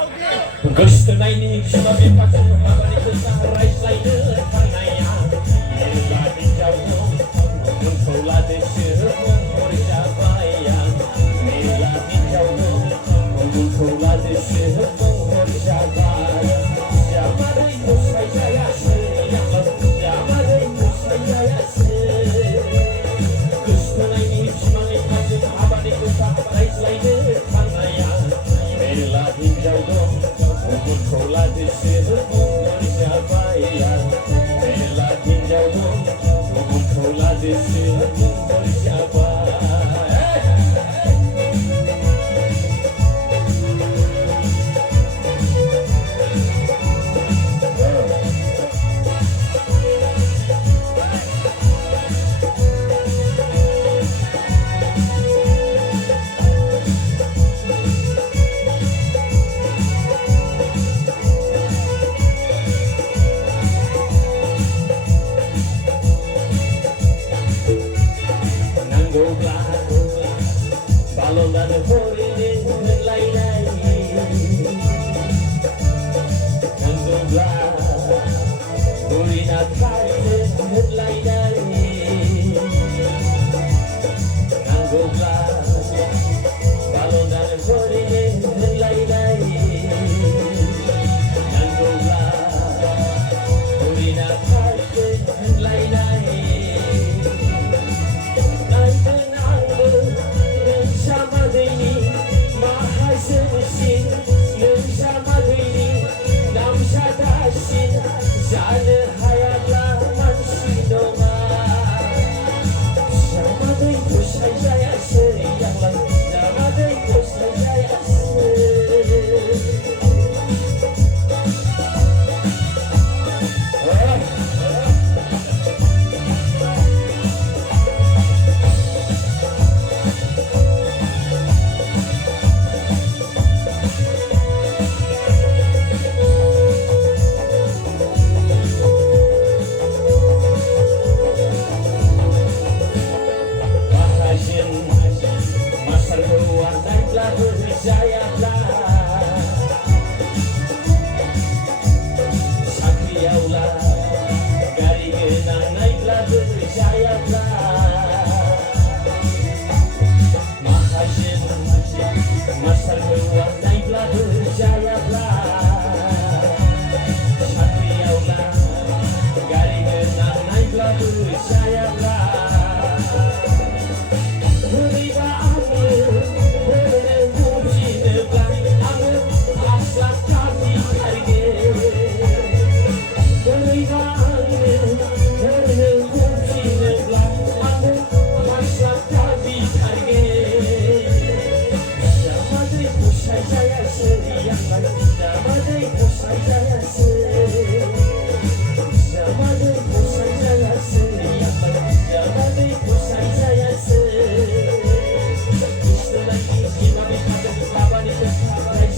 Gusto na inisipin pa sa habang ito sa raislayder kanaya Nilati jauh Untuk latih semua percapaian Nilati jauh Untuk latih semua percapaian Jamada itu saya seyang Jamada itu saya Gusto na inisipin pa sa habang ito sa raislayder kanaya Nilati jauh Untuk latih semua percapaian Nilati jauh Untuk latih semua percapaian Balon dan horin lain-lain Nanggolah Horin at kain lain-lain Nanggolah Balon dan horin lain-lain Nanggolah Horin at kain lain-lain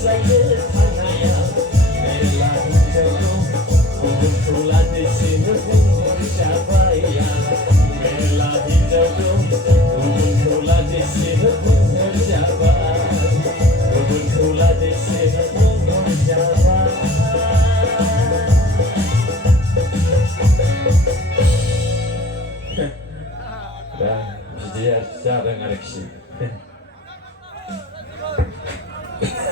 Like this.